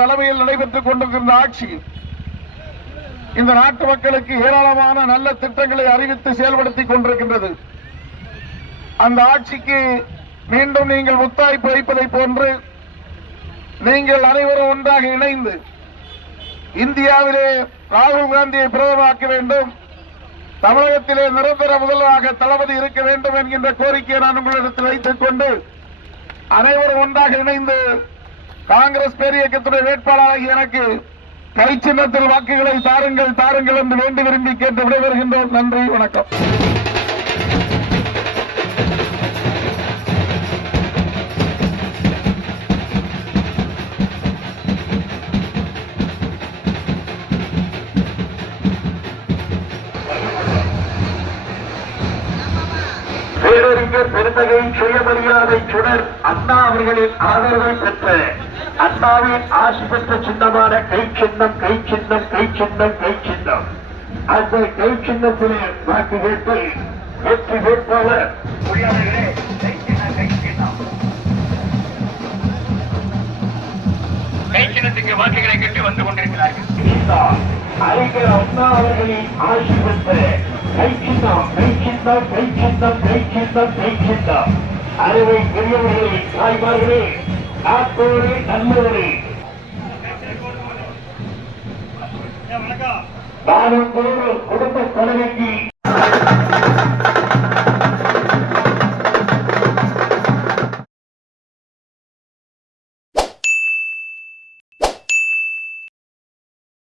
தலைமையில் நடைபெற்றுக் கொண்டிருக்கின்ற ஆட்சி இந்த நாட்டு மக்களுக்கு ஏராளமான நல்ல திட்டங்களை அறிவித்து செயல்படுத்திக் கொண்டிருக்கின்றது. அந்த ஆட்சிக்கு மீண்டும் நீங்கள் முத்தாய்ப்பு வைப்பதை போன்று நீங்கள் அனைவரும் ஒன்றாக இணைந்து இந்தியாவிலே ராகுல் காந்தியை பிரதமராக்க வேண்டும், தமிழகத்திலே நிரந்தர முதல்வராக தளபதி இருக்க வேண்டும் என்கின்ற கோரிக்கையை நான் உங்களிடத்தில் வைத்துக் கொண்டு அனைவரும் ஒன்றாக இணைந்து காங்கிரஸ் பேரியக்கத்துடைய வேட்பாளராக எனக்கு கை சின்னத்தில் வாக்குகளை தாருங்கள் தாருங்கள் என்று வேண்டி விரும்பி கேட்டு விடைபெறுகின்றோம். நன்றி, வணக்கம். பேரறிஞர் பெருந்தகை சுயமரியாதை சுடர் அண்ணா அவர்களின் ஆதரவை பெற்ற அண்ணாவின் ஆசி பெற்ற சின்னமான கை சின்னம் கை சின்னம் கை சின்னம் கை சின்னம் அந்த கை சின்னத்திலே வாக்கு கேட்டு வெற்றி வேட்பாளர் உள்ளவர்களே கை சின்னம் கை சின்னம் கை சின்னத்துக்கு வாக்குகளை கேட்டு வந்து கொண்டிருக்கிறார்கள். அறிஞர் அண்ணா அவர்களின் ஆசி பெற்ற கை சின்னம் கை சின்னம் கை சின்னம் கை சின்னம் கை சின்னம் அறுவை பெரியவர்களே தாய்மார்களே நாட்டோரே நல்லோரே நானும் குடும்ப தலைவிக்கு